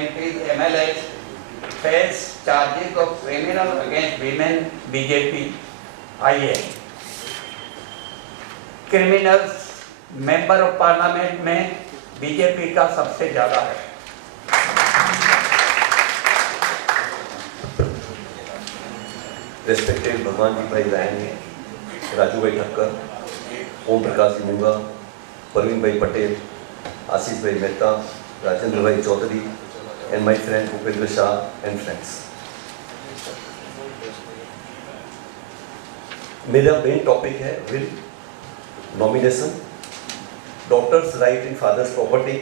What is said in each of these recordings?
MPs, MLAs face charges of criminal against women, BJP, आइए criminals member of parliament में BJP का सबसे ज्यादा है। रेस्पेक्टेड भगवान जी भाई रायनी, राजू भाई ठक्कर, ओम प्रकाश जी मुंगा, परवीन भाई पटेल, आशीष भाई मेहता, राजेंद्र भाई Chaudhary and my friend Bhupendra Shah and friends. मेरा मेन टॉपिक है will, nomination, daughters right in father's property,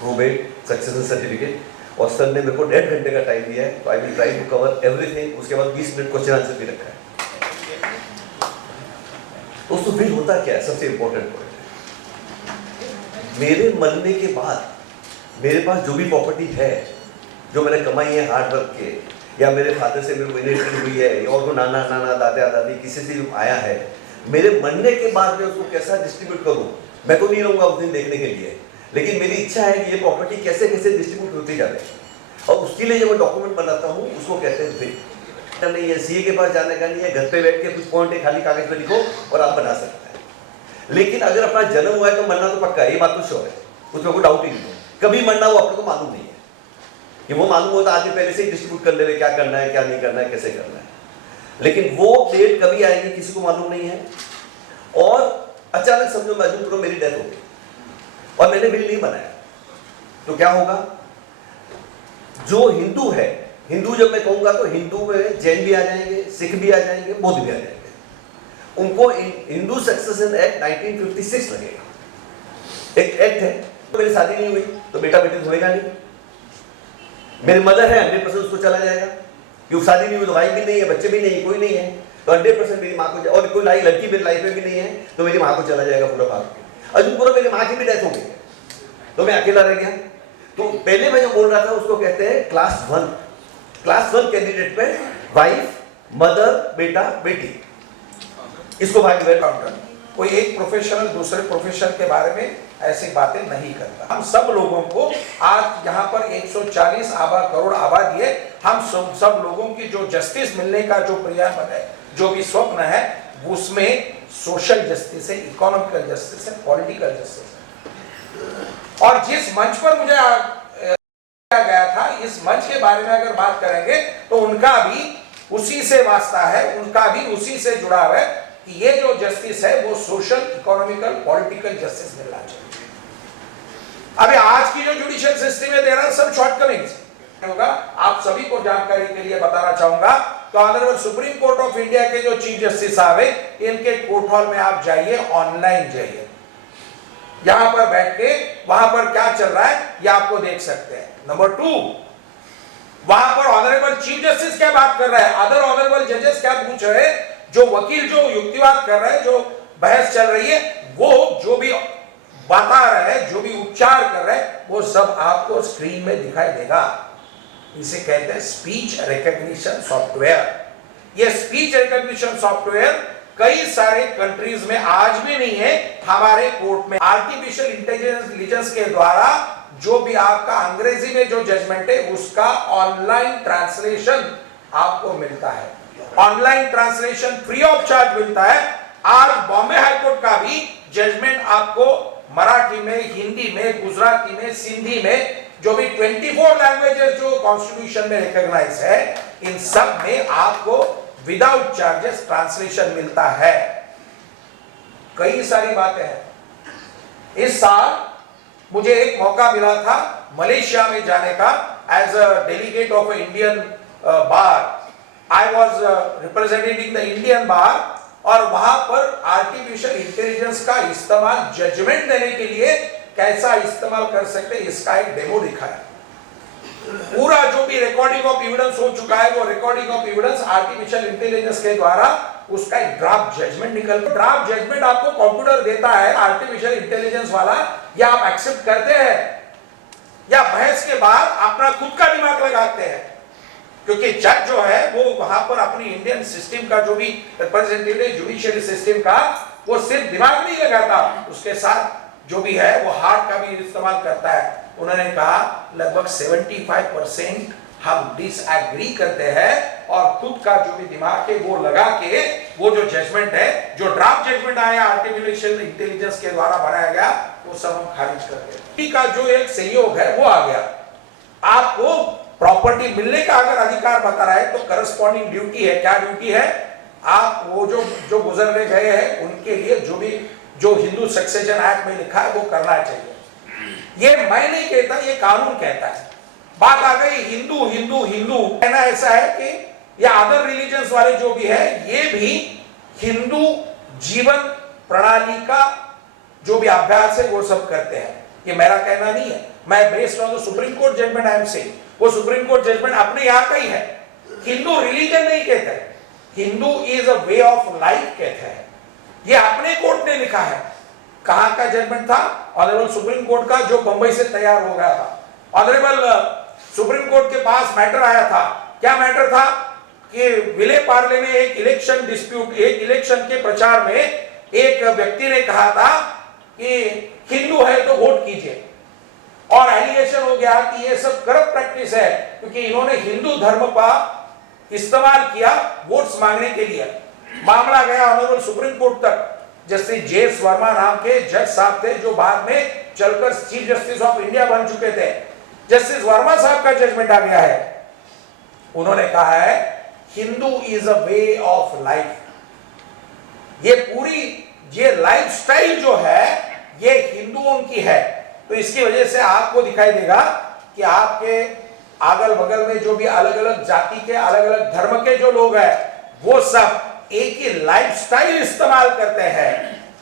probate, succession certificate, और सर ने मेरे को 1.5 घंटे का टाइम दिया है, तो I will try to cover everything. उसके बाद 20 मिनट क्वेश्चन आंसर भी रखा है। दोस्तों विल होता क्या है, सबसे इंपॉर्टेंट पॉइंट है। मेरे मरने के बाद मेरे पास जो भी प्रॉपर्टी है, जो मैंने कमाई है हार्ड वर्क के, या मेरे फादर से मेरे को इनहेरिटेड हुई है, और वो नाना नाना दादा दादी किसी से भी आया है, मेरे मरने के बाद मैं उसको कैसा डिस्ट्रीब्यूट करूं, मैं तो नहीं रहूंगा उस दिन देखने के लिए, लेकिन मेरी इच्छा है कि ये प्रॉपर्टी कैसे कैसे डिस्ट्रीब्यूट होती जाए, और उसके लिए जो मैं डॉक्यूमेंट बनाता हूँ उसको कहते हैं विल। नहीं है सीए के पास जाने का नहीं है, घर पे बैठ के कुछ पॉइंट है खाली कागज पे लिखो और आप बना सकते हैं। लेकिन अगर अपना जन्म हुआ है तो मरना तो पक्का है, ये बात तो श्योर है, उसमें कोई डाउट ही नहीं है। कभी मरना वो अपने को मालूम नहीं है, कि वो मालूम होता आदमी पहले से ही डिस्ट्रीब्यूट कर ले क्या करना है क्या नहीं करना है कैसे करना है, लेकिन वो डेट कभी आएगी किसी को मालूम नहीं है। और अचानक समझो इमेजिन करो मेरी डेथ हो गई और मैंने विल नहीं बनाया, तो क्या होगा? जो हिंदू है, हिंदू जब मैं कहूंगा तो हिंदू में जैन भी आ जाएंगे, सिख भी आ जाएंगे, बौद्ध भी आ जाएंगे, उनको हिंदू सक्सेशन एक्ट 1956 लगेगा। एक एक्ट है, तो मेरी शादी नहीं हुई तो बेटा बेटी तो होएगा नहीं। मेरी मदर है 100% उसको चला जाएगा, क्योंकि शादी नहीं हुई तो वाइफ भी नहीं है, बच्चे भी नहीं है, कोई नहीं है, तो 100% मेरी माँ को, और कोई लड़की मेरी लाइफ में भी नहीं है तो मेरी माँ को चला जाएगा पूरा भाग। अजून पूरा मेरी माँ की भी डेथ हो गई तो मैं अकेला रह गया। तो पहले मैं जो बोल रहा था उसको कहते हैं क्लास 1। क्लास 1 कैंडिडेट पे वाइफ, मदर, बेटा, बेटी, इसको भाग काउंटर। कोई एक प्रोफेशनल दूसरे प्रोफेशन के बारे में ऐसी बातें नहीं करता। हम सब लोगों को आज यहाँ पर 140 करोड़ आबादी है, हम सब लोगों की जो जस्टिस मिलने का जो प्रयास है, जो भी स्वप्न है, उसमें सोशल जस्टिस है, इकोनॉमिकल जस्टिस है, पॉलिटिकल जस्टिस है। और जिस मंच पर मुझे गया था, इस मंच के बारे में अगर बात करेंगे तो उनका भी उसी से वास्ता है, उनका भी उसी से जुड़ा है कि ये जो जस्टिस है वो सोशल, इकोनॉमिकल, पॉलिटिकल जस्टिस मिलना चाहिए। अभी आज की जो जुडिशियल सिस्टम है, देर आर सब शॉर्टकमिंग्स होगा। आप सभी को जानकारी के लिए बताना चाहूंगा, तो honourable supreme court of India के जो चीफ जस्टिस साहब है, इनके कोर्ट हॉल में आप जाइए, ऑनलाइन जाइए, यहां पर बैठ के वहां पर क्या चल रहा है ये आपको देख सकते हैं। नंबर 2, वहां पर ऑनरेबल चीफ जस्टिस क्या बात कर रहा है, अदर ऑनरेबल जजेस क्या पूछ रहे हैं, जो वकील जो युक्तिवाद कर रहे हैं, जो बहस चल रही है, वो जो भी बता रहे हैं, जो भी उपचार कर रहे हैं, वो सब आपको स्क्रीन में दिखाई देगा। इसे कहते हैं स्पीच रिकॉग्निशन सॉफ्टवेयर। ये स्पीच रिकॉग्निशन सॉफ्टवेयर कई सारे कंट्रीज में आज भी नहीं है। हमारे कोर्ट में आर्टिफिशियल इंटेलिजेंस के द्वारा जो भी आपका अंग्रेजी में जो जजमेंट है उसका ऑनलाइन ट्रांसलेशन आपको मिलता है, online translation free of charge मिलता है। आज बॉम्बे हाईकोर्ट का भी जजमेंट आपको मराठी में, हिंदी में, गुजराती में, सिंधी में, जो भी 24 लैंग्वेजेस जो कॉन्स्टिट्यूशन में रिकॉग्नाइज है, इन सब में आपको विदाउट चार्जेस ट्रांसलेशन मिलता है। कई सारी बातें हैं। इस साल मुझे एक मौका मिला था मलेशिया में जाने का, as a delegate of Indian bar. I was representing the Indian bar, और वहां पर आर्टिफिशियल इंटेलिजेंस का इस्तेमाल जजमेंट देने के लिए कैसा इस्तेमाल कर सकते हैं, इसका एक डेमो दिखाया। पूरा जो भी रिकॉर्डिंग ऑफ एविडेंस हो चुका है, वो recording of evidence artificial intelligence के द्वारा उसका एक ड्राफ्ट जजमेंट निकल, ड्राफ्ट जजमेंट आपको कंप्यूटर देता है, आर्टिफिशियल इंटेलिजेंस वाला, या आप एक्सेप्ट करते हैं या बहस के बाद अपना खुद का दिमाग लगाते हैं, क्योंकि जज जो है वो वहां पर अपनी इंडियन सिस्टम का जो भी रिप्रेजेंटेटिव जुडिशियरी सिस्टम का, वो सिर्फ दिमाग नहीं लगाता, उसके साथ जो भी है वो हार्ट का भी इस्तेमाल करता है। उन्होंने कहा लगभग 75% हम डिसएग्री करते हैं और खुद का जो भी दिमाग है वो लगा के वो जो जजमेंट है, जो ड्राफ्ट जजमेंट आया आर्टिफिशियल इंटेलिजेंस के द्वारा बनाया गया, वो सब हम खारिज कर दिए। का जो एक सहयोग है वो आ गया। आपको प्रॉपर्टी मिलने का अगर अधिकार बता रहा है तो करस्पॉन्डिंग ड्यूटी है। क्या ड्यूटी है? आप वो जो गुजरने गए हैं उनके लिए जो हिंदू सक्सेशन एक्ट में लिखा है वो करना चाहिए। ये मैं नहीं कहता, ये कानून कहता है। बात आ गई हिंदू हिंदू हिंदू कहना ऐसा है कि या अदर रिलीजन्स वाले जो भी है ये भी हिंदू जीवन प्रणाली का जो भी अभ्यास है वो सब करते हैं। ये मेरा कहना नहीं है, मैं based on the supreme court judgment I am saying. वो सुप्रीम कोर्ट जजमेंट अपने यहाँ का ही है। हिंदू रिलीजन नहीं कहते, Hindu is a way of life कहते हैं। ये अपने कोर्ट ने लिखा है। कहां का जजमेंट था? ऑनरेबल सुप्रीम कोर्ट का, जो बंबई से तैयार हो गया था। ऑनरेबल सुप्रीम कोर्ट के पास मैटर आया था। क्या मैटर था? कि विले पार्ले में एक इलेक्शन डिस्प्यूट, एक इलेक्शन के प्रचार में एक व्यक्ति ने कहा था कि हिंदू है तो वोट कीजिए, और एलिगेशन हो गया कि ये सब करप्ट प्रैक्टिस है क्योंकि इन्होंने हिंदू धर्म का इस्तेमाल किया वोट्स मांगने के लिए। मामला गया ऑनरेबल सुप्रीम कोर्ट तक। Justice JS. वर्मा नाम के जज साहब थे जो बाद में चलकर चीफ जस्टिस ऑफ इंडिया बन चुके थे। जस्टिस वर्मा साहब का जजमेंट आ गया है। उन्होंने कहा है Hindu is a way of life. ये पूरी ये लाइफस्टाइल जो है ये हिंदुओं की है। तो इसकी वजह से आपको दिखाई देगा कि आपके अगल बगल में जो भी अलग अलग जाति के, अलग अलग धर्म के जो लोग हैं वो सब एक ही लाइफस्टाइल इस्तेमाल करते हैं।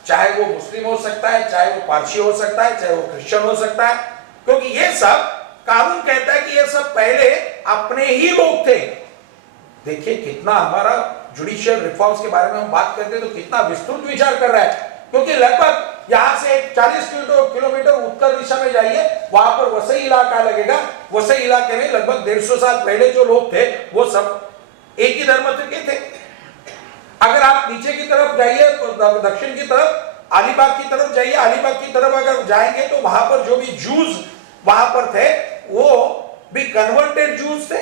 चाहे वो मुस्लिम हो सकता है, चाहे वो पारसी हो सकता है, चाहे वो क्रिश्चियन हो सकता है, क्योंकि ये सब कानून कहता है कि ये सब पहले अपने ही लोग थे। देखिए कितना हमारा जुडिशियल रिफॉर्म्स के बारे में हम बात करते हैं तो कितना विस्तृत विचार कर रहा है। क्योंकि लगभग यहां से 40 किलोमीटर उत्तर दिशा में जाइए, वहां पर वसई इलाका लगेगा। वसई इलाके में लगभग 150 साल पहले जो लोग थे वो सब एक ही धर्म के थे। अगर आप नीचे की तरफ जाइए तो दक्षिण की तरफ अलीबाग की तरफ जाइए, अलीबाग की तरफ अगर जाएंगे तो वहां पर जो भी जूस वहां पर थे वो भी कन्वर्टेड जूस थे।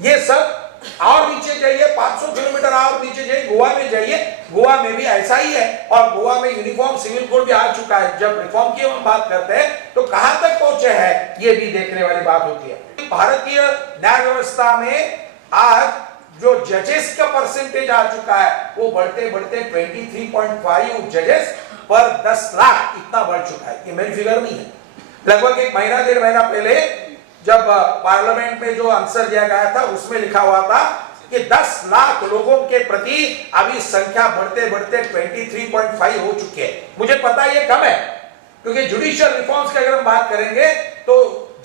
ये सब और नीचे जाइए 500 किलोमीटर और नीचे जाइए, गोवा में जाइए, गोवा में भी ऐसा ही है। और गोवा में यूनिफॉर्म सिविल कोड भी आ चुका है। जब रिफॉर्म की हम बात करते हैं तो कहां तक पहुंचे हैं ये भी देखने वाली बात होती है। भारतीय न्याय व्यवस्था में आज जो जजेस का परसेंटेज आ चुका है वो बढ़ते बढ़ते 23.5 जजेस पर 10 लाख इतना बढ़ चुका है। ये मेरी फिगर नहीं है। लगभग एक महीना 1.5 महीना पहले जब पार्लियामेंट में जो आंसर दिया गया था उसमें लिखा हुआ था कि 10 लाख लोगों के प्रति अभी संख्या बढ़ते बढ़ते 23.5 हो चुके हैं। मुझे पता है ये कम है क्योंकि जुडिशियल रिफॉर्म्स की अगर हम बात करेंगे तो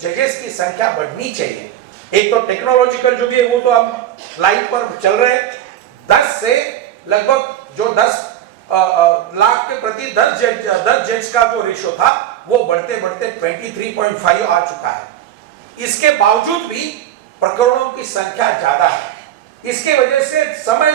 जजेस की संख्या बढ़नी चाहिए। एक तो टेक्नोलॉजिकल जो भी है वो तो हम लाइन पर चल रहे हैं। 10 से लगभग जो 10 लाख के प्रति 10 जज का जो रेशियो था वो बढ़ते बढ़ते 23.5 आ चुका है। इसके बावजूद भी प्रकरणों की संख्या ज्यादा है। इसके वजह से समय